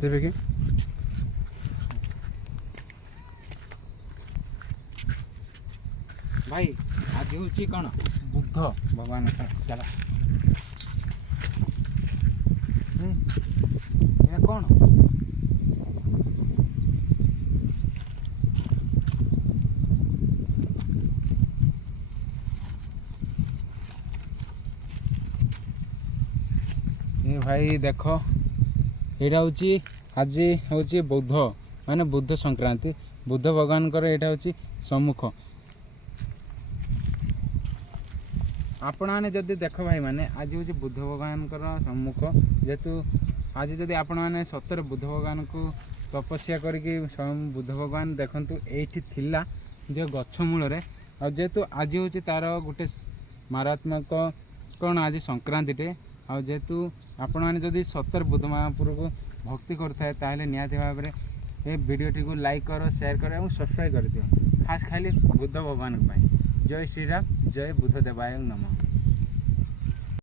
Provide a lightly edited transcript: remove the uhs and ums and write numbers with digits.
ଯିବେ କି ଭାଇ ଆଜି ହେଉଛି କ'ଣ ବୁଦ୍ଧ ଭଗବାନ ଚାଲ ଏଇଟା କ'ଣ ଏ ଭାଇ ଦେଖ ଏଇଟା ହେଉଛି ଆଜି ହେଉଛି ବୌଦ୍ଧ ମାନେ ବୁଦ୍ଧ ସଂକ୍ରାନ୍ତି ବୁଦ୍ଧ ଭଗବାନଙ୍କର ଏଇଟା ହେଉଛି ସମ୍ମୁଖ ଆପଣମାନେ ଯଦି ଦେଖ ଭାଇମାନେ ଆଜି ହେଉଛି ବୁଦ୍ଧ ଭଗବାନଙ୍କର ସମ୍ମୁଖ ଯେହେତୁ ଆଜି ଯଦି ଆପଣମାନେ ସତରେ ବୁଦ୍ଧ ଭଗବାନଙ୍କୁ ତପସ୍ୟା କରିକି ସ୍ୱୟଂ ବୁଦ୍ଧ ଭଗବାନ ଦେଖନ୍ତୁ ଏଇଠି ଥିଲା ଯେ ଗଛ ମୂଳରେ ଆଉ ଯେହେତୁ ଆଜି ହେଉଛି ତା'ର ଗୋଟେ ମାରାତ୍ମକ କ'ଣ ଆଜି ସଂକ୍ରାନ୍ତିଟେ ଆଉ ଯେହେତୁ ଆପଣମାନେ ଯଦି ସତରେ ବୁଦ୍ଧ ମହାପୁରୁକୁ ଭକ୍ତି କରୁଥାଏ ତାହେଲେ ନିହାତି ଭାବରେ ଏ ଭିଡ଼ିଓଟିକୁ ଲାଇକ୍ କର ସେୟାର କର ଏବଂ ସବସ୍କ୍ରାଇବ୍ କରିଦିଅ ଖାସ୍ ଖାଲି ବୁଦ୍ଧ ଭଗବାନଙ୍କ ପାଇଁ ଜୟ ଶ୍ରୀରାମ ଜୟ ବୁଦ୍ଧ ଦେବାୟ ନମଃ।